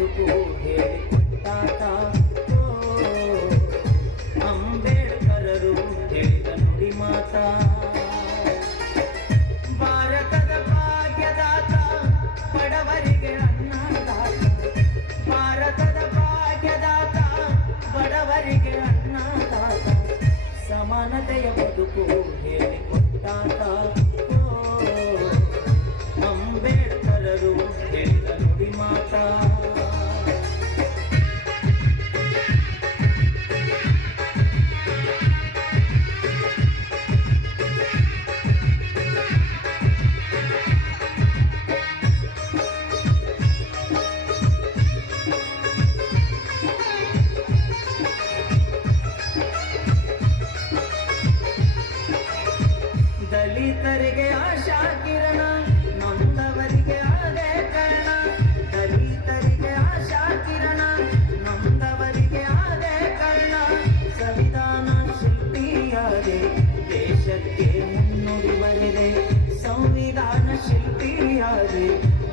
ಬದುಕು ಹೇಳಿಕೊಟ್ಟಾತ. ಅಂಬೇಡ್ಕರರು ಹೇಳಿದ ನುಡಿ ಮಾತ. ಭಾರತದ ಭಾಗ್ಯದಾತ ಬಡವರಿಗೆ ಅನ್ನದಾತ. ಭಾರತದ ಭಾಗ್ಯದಾತ ಬಡವರಿಗೆ ಅನ್ನದಾತ. ಸಮಾನತೆಯ ಬದುಕು ಹೇಳಿಕೊಟ್ಟಾತ. ಅಂಬೇಡ್ಕರರು ಹೇಳಿದ ನುಡಿ ಮಾತ. ದಲಿತರಿಗೆ ಆಶಾ ಕಿರಣ, ನೊಂದವರಿಗೆ ಅದೇ ಕರ್ಣ. ದಲಿತರಿಗೆ ಆಶಾ ಕಿರಣ, ನೊಂದವರಿಗೆ ಅದೇ ಕರ್ಣ. ಸಂವಿಧಾನ ಶಿಲ್ಪಿಯಾದೆ ದೇಶಕ್ಕೆ ಮುನ್ನುಡಿ ಬರೆದೆ. ಸಂವಿಧಾನ ಶಿಲ್ಪಿಯಾದೆ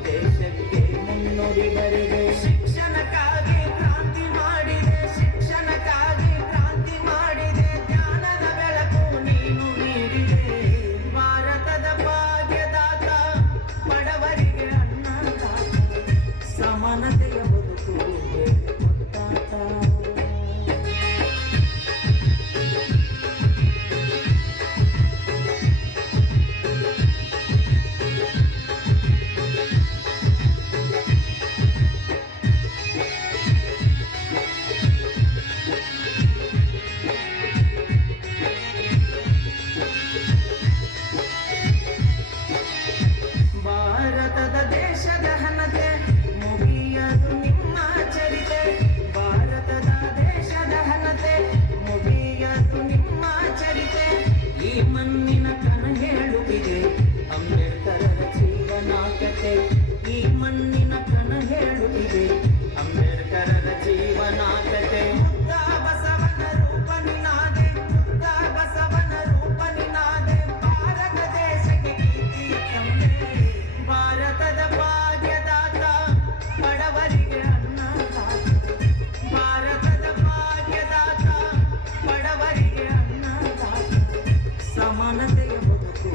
ದೇಶಕ್ಕೆ ಮುನ್ನುಡಿ ಬರೆದೆ. ಶಿಕ್ಷಣಕ್ಕಾಗಿ ಕ್ರಾಂತಿ ಮಾಡಿದೆ. ಶಿಕ್ಷಣಕ್ಕಾಗಿ ಕ್ರಾಂತಿ ಮಾಡಿದೆ. ಜ್ಞಾನದ ಬೆಳಕು ನೀನು ನೀಡಿದೆ. ಭಾರತದ ಭಾಗ್ಯದಾತ ಬಡವರಿಗೆ ಅನ್ನದಾತ. ಸಮಾನತೆಯ ಬದುಕು ಹೇಳಿಕೊಟ್ಟಾತ. ಭಾರತದ ದೇಶದ ಘನತೆ ಮುಗಿಯದು ನಿಮ್ಮ ಚರಿತೆ. ಭಾರತದ ದೇಶದ ಘನತೆ ಮುಗಿಯದು ನಿಮ್ಮ ಚರಿತೆ. ಈ ಮಣ್ಣಿನ ಕನ ಹೇಳುವಿದೆ ಅಂಬೇಡ್ಕರರ ಜೀವನಾಕತೆ. ಈ ಮಣ್ಣಿನ ಕನ ಹೇಳುವಿದೆ ಅಂಬೇಡ್ಕರರ ಜೀವನಾಕತೆ. ಮುದ್ದ ಬಸವನ ರೂಪ ನಿನಾದೆ. ಮುದ್ದ ಬಸವನ ರೂಪ ನಿನಾದೆ. ಭಾರತ ದೇಶಕ್ಕೆ ಕೀರ್ತಿಯ ತಂದೆ. ಭಾರತದ ಭಾಗ್ಯದಾತ ಬಡವರಿಗೆ ಅನ್ನದಾತ. ಭಾರತದ ಭಾಗ್ಯದಾತ ಬಡವರಿಗೆ ಅನ್ನದಾತ. ಸಮಾನತೆಯ ಬದುಕು